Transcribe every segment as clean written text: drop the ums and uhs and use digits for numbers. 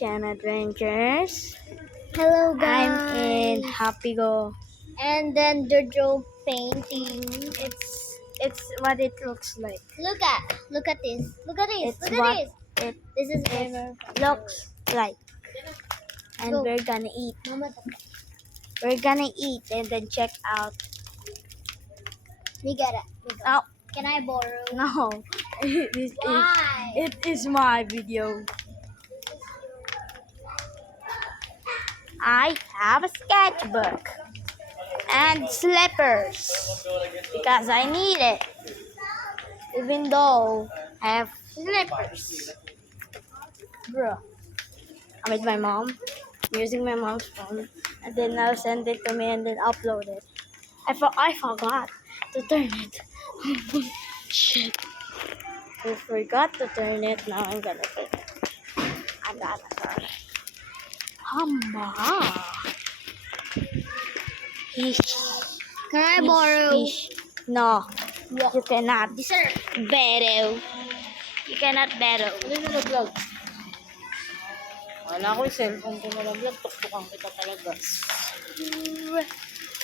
Chan Adventures. Hello I'm guys. in Happy Go. And then Jojo painting. It's what it looks like. Look at this. Look at this. It's Look what at this. it This is my looks like. And Go. we're gonna eat. Mama, We're gonna eat and then check out. you get it. Oh Can I borrow? no! Why? It is my video. I have a sketchbook and slippers because I need it. Even though I have slippers. Bro, I'm with my mom. I'm using my mom's phone. And then I'll send it to me and then upload it. I forgot to turn it. Shit. I forgot to turn it. Now I'm gonna turn it. I'm gonna turn it. Hamba. Fish. Can I borrow? Fish. No. What? You cannot. Sir. Borrow. You cannot borrow. Ano yung nag-vlog? Wala ko yung cellphone ko na nag-vlog. Tuktukan kita talaga.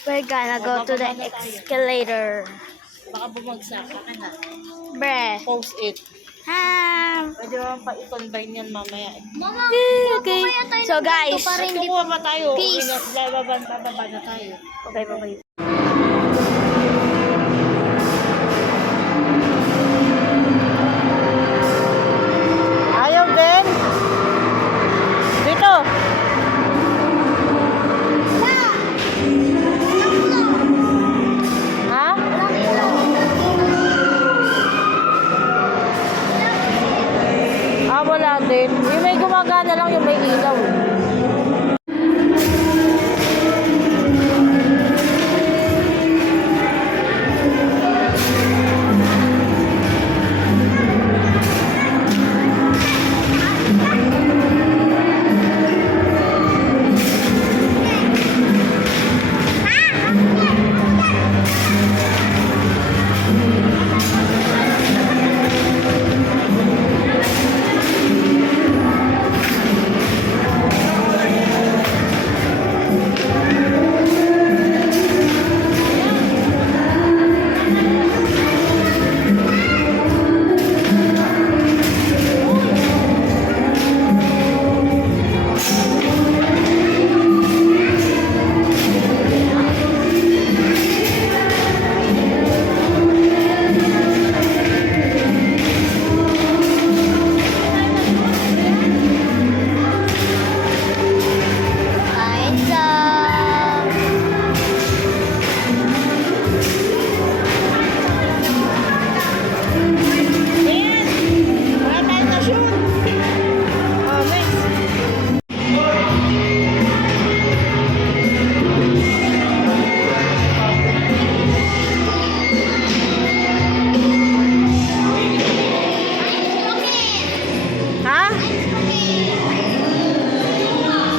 We're gonna go to the escalator. Baka bumagsak ka na. Bruh. Post it. Pwede naman pa i-combine yan mamaya. Mama, Okay. So guys. Tukuha pa tayo. Peace. Bababa na tayo. Okay, bye-bye. Ayaw din. Dito. Ha? Wala din. Yung may gumagana lang yung may ilaw.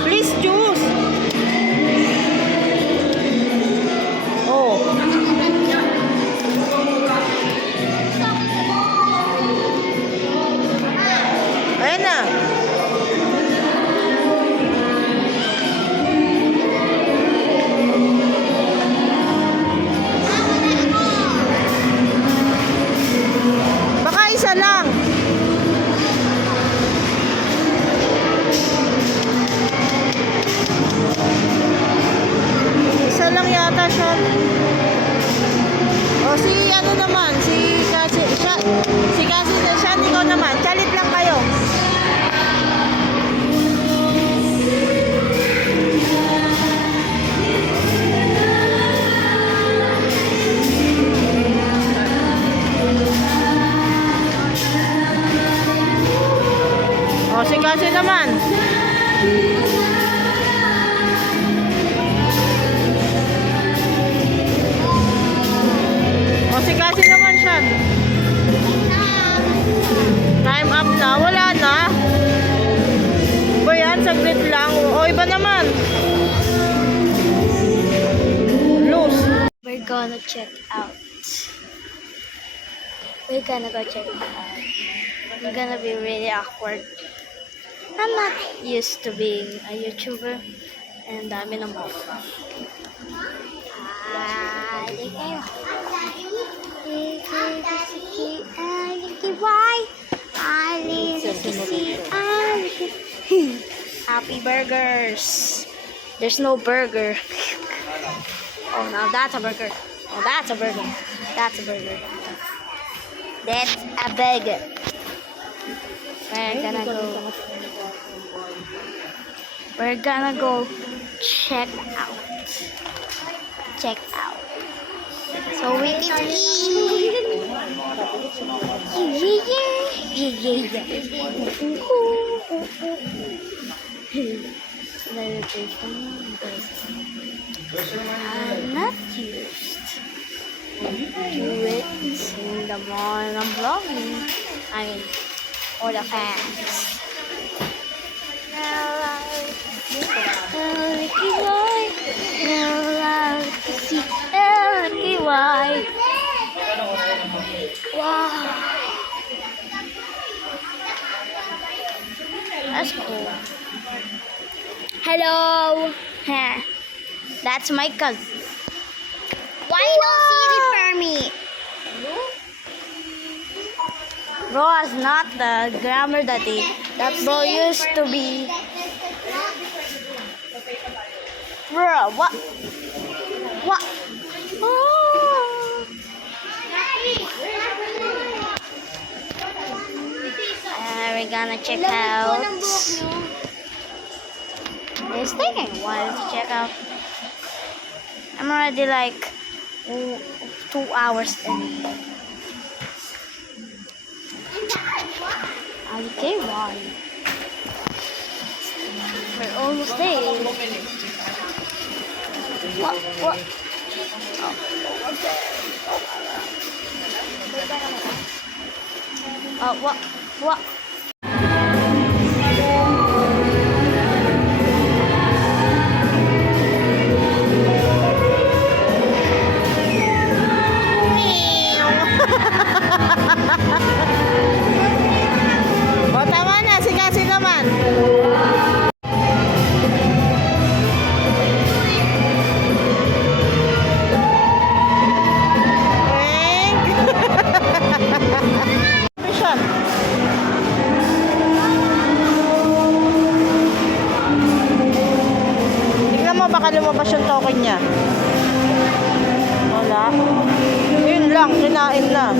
Please choose. Oh. Ayan na. Baka isa lang. Isa lang yata siya. O si ano naman, si Kasi siya, ikaw naman. Chalit lang kayo. O si Kasi naman. O si Kasi naman siya. Time up na. Wala na. Ba yan? Saglit lang. O iba naman. Loose. We're gonna check out. We're gonna go check it out. It's gonna be really awkward. I'm not used to being a YouTuber. And dami ng mga. Happy burgers. There's no burger. Oh, now that's a burger. Oh, that's a burger. That's a burger. That's a burger. We're gonna go check out. Check out. So we can eat. I'm not used to it in the morning vlogging. I mean, for the fans. Wow. That's cool. Hello. Huh. That's my cousin. Why no Siri permit? Bro has not the grammar that bro used to be. Bro, what? What? Oh. We're gonna check out. It's taking a while to check out. I'm already like 2 hours in. Okay, why? We're almost there. What? What? O, tama na. Sikasi naman. Mission. Tignan mo, baka lumabas yung token niya. Wala. Yun lang, kinain na.